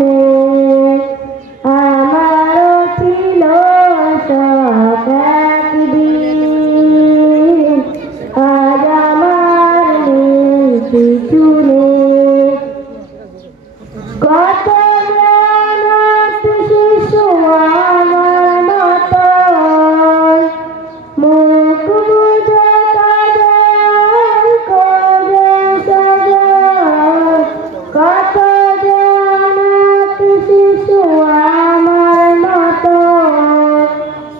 নেই। আমারও ছিল সব একদিন, আজ আমার নেই কিছু নেই। কত অনাথ শিশু আমার মতো মুখ বুজে কাঁদে আর কাঁদে সজল। কত অনাথ শিশু আমার মতো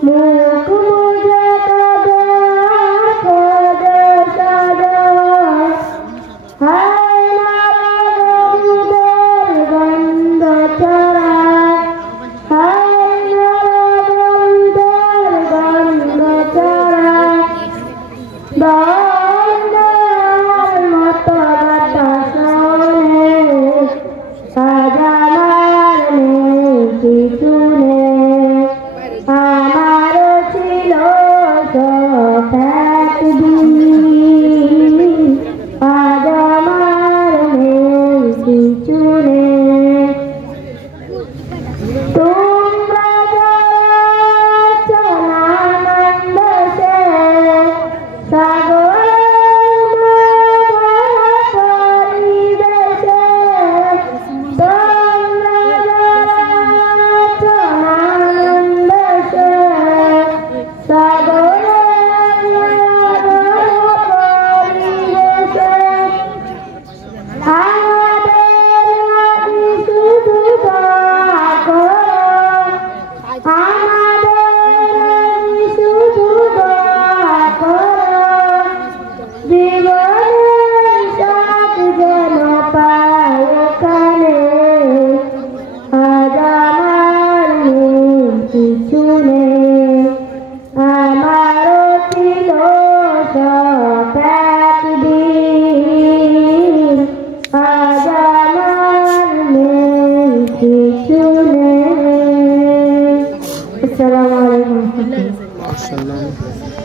মুখ বুজে কাঁদে আর কাঁদে সজল। হায় নরবধূদের গন্ধ ছড়ায়, হায় নরবধূদের গন্ধ ছড়ায়। দোলনার মতো বাতাস ওড়ে, আজ আমার নেই কিছু নেই। আমারও ছিল সব একদিন, আজ আমার নেই কিছু নেই। তোমরা যাচ্ছো নানান দেশে, সাগরের মাঝে পরিবেশে। তোমরা যাচ্ছো নানান দেশে, সাগরের মাঝে পরিবেশে। আমাদের আদি শুধু দোয়া করো, আমাদের আদি শুধু দোয়া করো। জীবনের সাথ যেন পাই এখানে, আজ আমার নেই কিছু নেই। আমারও ছিল সব একদিন, আজ আমার নেই কিছু নেই। আসসালামু আলাইকুম।